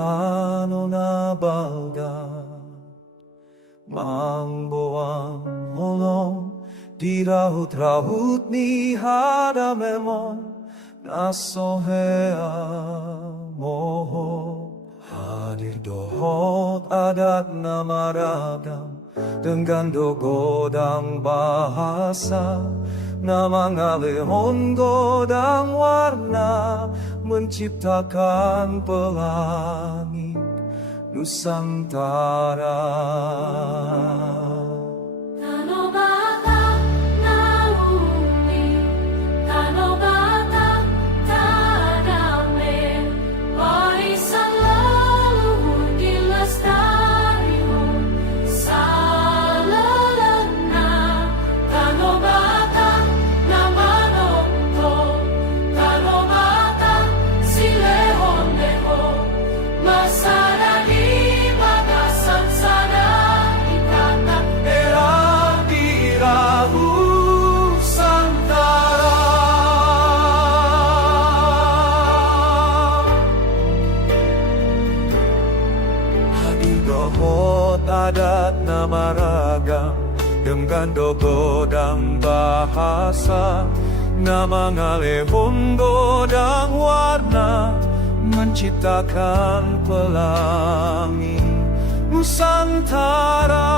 Ilocano na balga, mamboang molong, di rahut-rahut ni hadamemon, nasohea moho. Hadir dohot adat na maragam, dengan dogodang bahasa, na mga lehon godang warna, menciptakan pelangi Nusantara. Dohot adat na maragam, dengan dogodang bahasa, na mga lehon godang warna, menciptakan pelangi Nusantara.